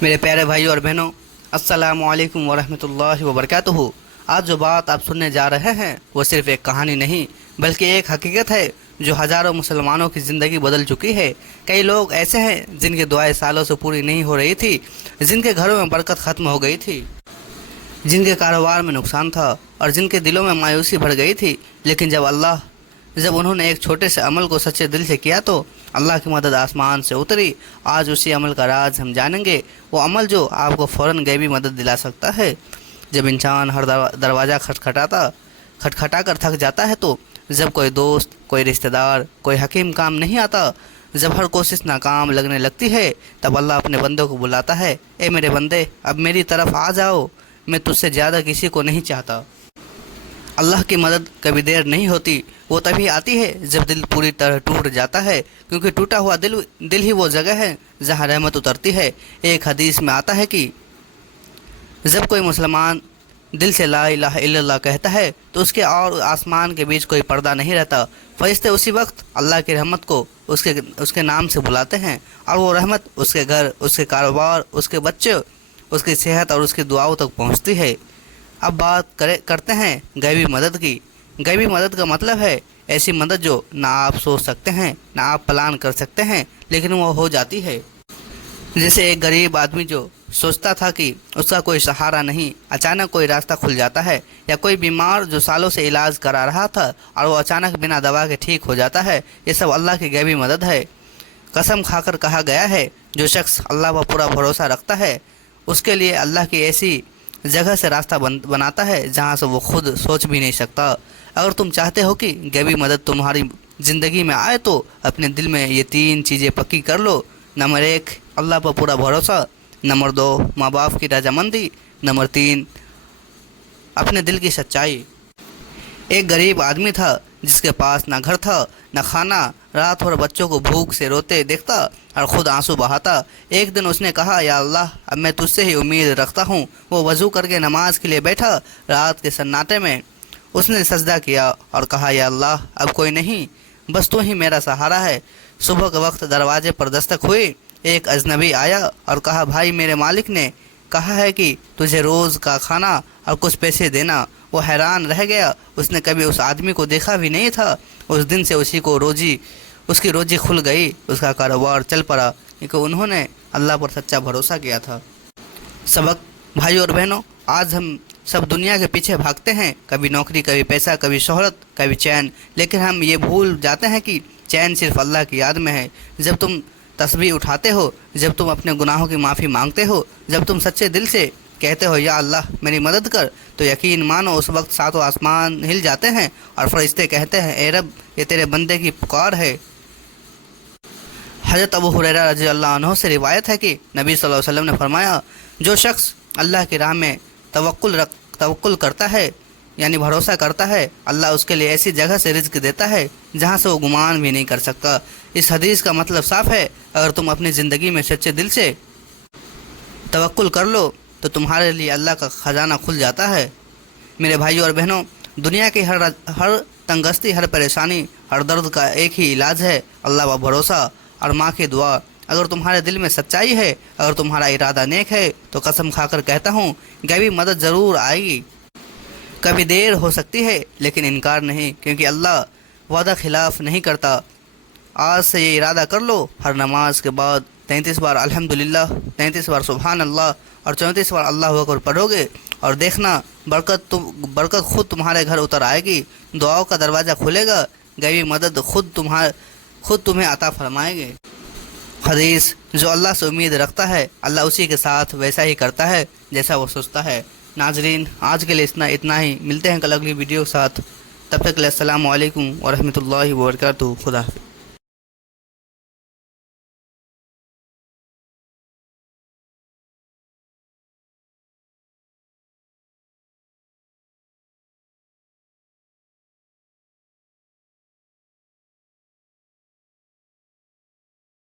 میرے پیارے بھائیوں اور بہنوں، السلام علیکم ورحمۃ اللہ وبرکاتہ۔ آج جو بات آپ سننے جا رہے ہیں وہ صرف ایک کہانی نہیں بلکہ ایک حقیقت ہے جو ہزاروں مسلمانوں کی زندگی بدل چکی ہے۔ کئی لوگ ایسے ہیں جن کی دعائیں سالوں سے پوری نہیں ہو رہی تھی، جن کے گھروں میں برکت ختم ہو گئی تھی، جن کے کاروبار میں نقصان تھا اور جن کے دلوں میں مایوسی بھر گئی تھی، لیکن جب انہوں نے ایک چھوٹے سے عمل کو سچے دل سے کیا تو اللہ کی مدد آسمان سے اتری۔ آج اسی عمل کا راز ہم جانیں گے، وہ عمل جو آپ کو فوراً غیبی مدد دلا سکتا ہے۔ جب انسان ہر دروازہ کھٹکھٹا کر تھک جاتا ہے تو جب کوئی دوست، کوئی رشتہ دار، کوئی حکیم کام نہیں آتا، جب ہر کوشش ناکام لگنے لگتی ہے، تب اللہ اپنے بندوں کو بلاتا ہے، اے میرے بندے، اب میری طرف آ جاؤ، میں تجھ سے زیادہ کسی کو نہیں چاہتا۔ اللہ کی مدد کبھی دیر نہیں ہوتی، وہ تبھی آتی ہے جب دل پوری طرح ٹوٹ جاتا ہے، کیونکہ ٹوٹا ہوا دل ہی وہ جگہ ہے جہاں رحمت اترتی ہے۔ ایک حدیث میں آتا ہے کہ جب کوئی مسلمان دل سے لا الہ الا اللہ کہتا ہے تو اس کے اور آسمان کے بیچ کوئی پردہ نہیں رہتا۔ فرشتے اسی وقت اللہ کی رحمت کو اس کے نام سے بلاتے ہیں، اور وہ رحمت اس کے گھر، اس کے کاروبار، اس کے بچے، اس کی صحت اور اس کی دعاؤں تک پہنچتی ہے۔ اب بات کرتے ہیں غیبی مدد کی۔ غیبی مدد کا مطلب ہے ایسی مدد جو نہ آپ سوچ سکتے ہیں، نہ آپ پلان کر سکتے ہیں، لیکن وہ ہو جاتی ہے۔ جیسے ایک غریب آدمی جو سوچتا تھا کہ اس کا کوئی سہارا نہیں، اچانک کوئی راستہ کھل جاتا ہے، یا کوئی بیمار جو سالوں سے علاج کرا رہا تھا اور وہ اچانک بنا دوا کے ٹھیک ہو جاتا ہے۔ یہ سب اللہ کی غیبی مدد ہے۔ قسم کھا کر کہا گیا ہے، جو شخص اللہ پر پورا بھروسہ رکھتا ہے اس کے لیے اللہ کی ایسی جگہ سے راستہ بناتا ہے جہاں سے وہ خود سوچ بھی نہیں سکتا۔ اگر تم چاہتے ہو کہ غیبی مدد تمہاری زندگی میں آئے تو اپنے دل میں یہ 3 چیزیں پکی کر لو۔ نمبر 1، اللہ پر پورا بھروسہ۔ نمبر 2، ماں باپ کی رضامندی۔ نمبر 3، اپنے دل کی سچائی۔ ایک غریب آدمی تھا جس کے پاس نہ گھر تھا، نہ کھانا، رات بھر بچوں کو بھوک سے روتے دیکھتا اور خود آنسو بہاتا۔ ایک دن اس نے کہا، یا اللہ، اب میں تجھ سے ہی امید رکھتا ہوں۔ وہ وضو کر کے نماز کے لیے بیٹھا۔ رات کے سناٹے میں اس نے سجدہ کیا اور کہا، یا اللہ، اب کوئی نہیں، بس تو ہی میرا سہارا ہے۔ صبح کے وقت دروازے پر دستک ہوئی۔ ایک اجنبی آیا اور کہا، بھائی، میرے مالک نے کہا ہے کہ تجھے روز کا کھانا اور کچھ پیسے دینا۔ وہ حیران رہ گیا، اس نے کبھی اس آدمی کو دیکھا بھی نہیں تھا۔ اس دن سے اس کی روزی کھل گئی، اس کا کاروبار چل پڑا، کیونکہ انہوں نے اللہ پر سچا بھروسہ کیا تھا۔ سبق بھائیو اور بہنوں، آج ہم سب دنیا کے پیچھے بھاگتے ہیں، کبھی نوکری، کبھی پیسہ، کبھی شہرت، کبھی چین، لیکن ہم یہ بھول جاتے ہیں کہ چین صرف اللہ کی یاد میں ہے۔ جب تم تسبیح اٹھاتے ہو، جب تم اپنے گناہوں کی معافی مانگتے ہو، جب تم سچے دل سے کہتے ہو، یا اللہ میری مدد کر، تو یقین مانو اس وقت 7 آسمان ہل جاتے ہیں اور فرشتے کہتے ہیں، اے رب، یہ تیرے بندے کی پکار ہے۔ حضرت ابو ہریرہ رضی اللہ عنہ سے روایت ہے کہ نبی صلی اللہ علیہ وسلم نے فرمایا، جو شخص اللہ کی راہ میں توکل کرتا ہے، یعنی بھروسہ کرتا ہے، اللہ اس کے لیے ایسی جگہ سے رزق دیتا ہے جہاں سے وہ گمان بھی نہیں کر سکتا۔ اس حدیث کا مطلب صاف ہے، اگر تم اپنی زندگی میں سچے دل سے توکل کر لو تو تمہارے لیے اللہ کا خزانہ کھل جاتا ہے۔ میرے بھائیوں اور بہنوں، دنیا کی ہر تنگستی، ہر پریشانی، ہر درد کا ایک ہی علاج ہے، اللہ پر بھروسہ اور ماں کی دعا۔ اگر تمہارے دل میں سچائی ہے، اگر تمہارا ارادہ نیک ہے، تو قسم کھا کر کہتا ہوں، غیبی مدد ضرور آئے گی۔ کبھی دیر ہو سکتی ہے لیکن انکار نہیں، کیونکہ اللہ وعدہ خلاف نہیں کرتا۔ آج سے یہ ارادہ کر لو، ہر نماز کے بعد 33 بار الحمدللہ، 33 بار سبحان اللہ اور 34 بار اللہ اکبر پڑھو گے، اور دیکھنا برکت خود تمہارے گھر اتر آئے گی، دعاؤں کا دروازہ کھلے گا، غیبی مدد خود تمہیں عطا فرمائیں گے۔ حدیث، جو اللہ سے امید رکھتا ہے، اللہ اسی کے ساتھ ویسا ہی کرتا ہے جیسا وہ سوچتا ہے۔ ناظرین، آج کے لیے اتنا ہی، ملتے ہیں کل اگلی ویڈیو کے ساتھ، تب تک کے لیے السلام علیکم ورحمۃ اللہ وبرکاتہ۔ خدا حافظ۔